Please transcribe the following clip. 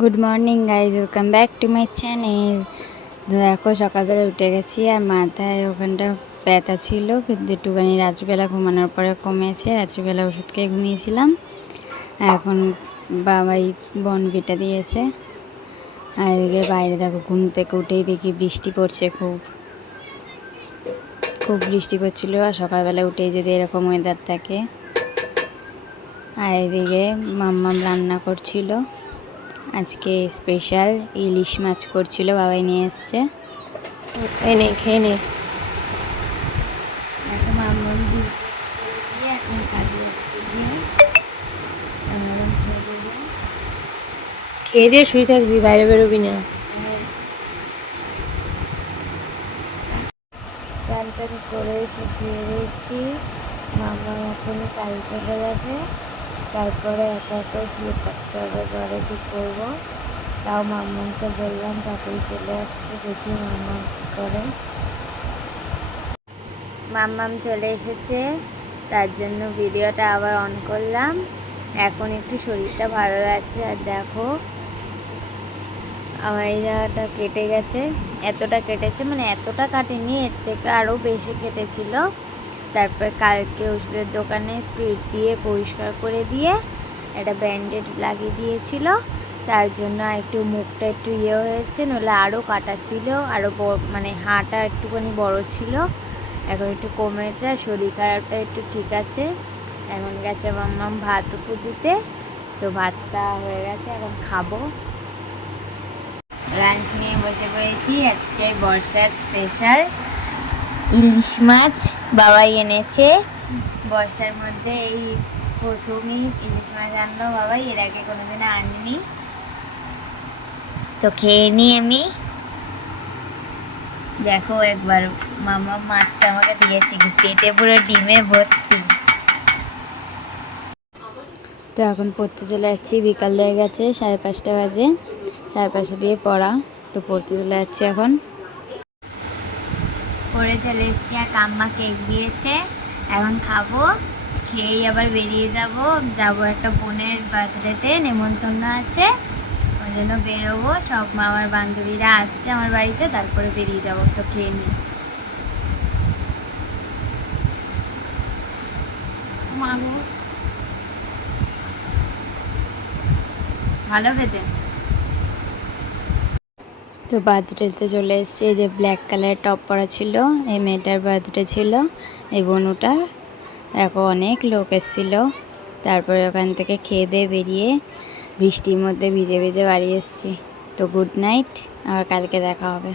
Good morning guys, welcome back to my channel. দেখো সকালবেলা উঠে গেছি আর মাথায় ওখানটা ব্যথা ছিল, কিন্তু একটুখানি রাত্রিবেলা ঘুমানোর পরে কমেছে। রাত্রিবেলা ওষুধ খেয়ে ঘুমিয়েছিলাম। এখন বাবাই বনভিটা দিয়েছে। আর এদিকে বাইরে দেখো, ঘুম থেকে উঠেই দেখি বৃষ্টি পড়ছে, খুব খুব বৃষ্টি পড়ছিল। আর সকালবেলা উঠেই যদি এরকম ওয়েদার থাকে। আর এদিকে মাম্মাম রান্না করছিল, আজকে স্পেশাল ইলিশ মাছ করছিল, বাবাই নিয়ে এসছে। এনে খেয়ে নে। এখন মাম্মাম রিকোয়েস্ট করে দিয়ে এখন কাজে যাচ্ছি, গিয়ে খেয়ে দিয়ে শুয়ে থাকবি, বাইরে বেরোবি না। স্নান করে এসে শুয়ে রয়েছি। মাম্মাম এখনই কাজে চলে যাবে, তারপরে একা একা শুয়ে থাকতে হবে, ঘরে ঠিক করবো। তাও মাম্মামকে বললাম তাড়াতাড়ি চলে আসতে, দেখি মাম্মাম কী করে। মাম্মাম চলে এসেছে, তার জন্য ভিডিওটা আবার অন করলাম। এখন একটু শরীরটা ভালো লাগছে। আর দেখো আমার এই জায়গাটা কেটে গেছে, এতটা কেটেছে, মানে এতটা কাটেনি, এর থেকে আরও বেশি কেটেছিল। তারপর কালকে ওষুধের দোকানে স্পিরিট দিয়ে পরিষ্কার করে দিয়ে একটা ব্যান্ডেড লাগিয়ে দিয়েছিল, তার জন্য একটু মুখটা একটু হয়েছে, নইলে আরও কাটা ছিল, আরও মানে হাঁটা একটুখানি বড় ছিল। এখন একটু কমেছে, আর শরীর খারাপটা একটু ঠিক আছে। এখন গেছে মাম্মাম ভাত উপর দিতে, তো ভাতটা হয়ে গেছে, এখন খাবো। লাঞ্চ নিয়ে বসে পড়েছি। আজকে বর্ষার স্পেশাল ইলিশ মাছ বাবাই এনেছে। বর্ষার মধ্যে এই প্রথমই ইলিশ মাছ আনলো বাবাই, এর আগে কোনোদিনও আনিনি। তো খেয়ে নিই আমি। দেখো একবার মামা মাছটা আমাকে দিয়েছে, কি পেটে পুরো ডিমে ভর্তি। তো এখন পড়তে চলে যাচ্ছি, বিকাল হয়ে গেছে, 5:30 বাজে, 5:30 দিয়ে পড়া। তো পড়তে চলে যাচ্ছি এখন। পড়ে চলে এসেছি, আর কাম্মা কেক দিয়েছে, এখন খাবো। খেয়েই আবার বেরিয়ে যাব একটা বোনের বার্থডেতে, নেমন্তন্ন আছে, ওই জন্য বেরোবো। সব আমার বান্ধবীরা আসছে আমার বাড়িতে, তারপরে বেরিয়ে যাবো। তো খেয়ে নিই। ভালো খেতে। তো বার্থডেতে চলে এসেছি, এই যে ব্ল্যাক কালারের টপ পরা ছিল, এই মেয়েটার বার্থডে ছিল, এই বোনুটার। দেখো অনেক লোক এসেছিল। তারপরে ওখান থেকে খেয়ে দিয়ে বেরিয়ে বৃষ্টির মধ্যে ভিজে ভিজে বাড়ি এসেছি। তো গুড নাইট, আবার কালকে দেখা হবে।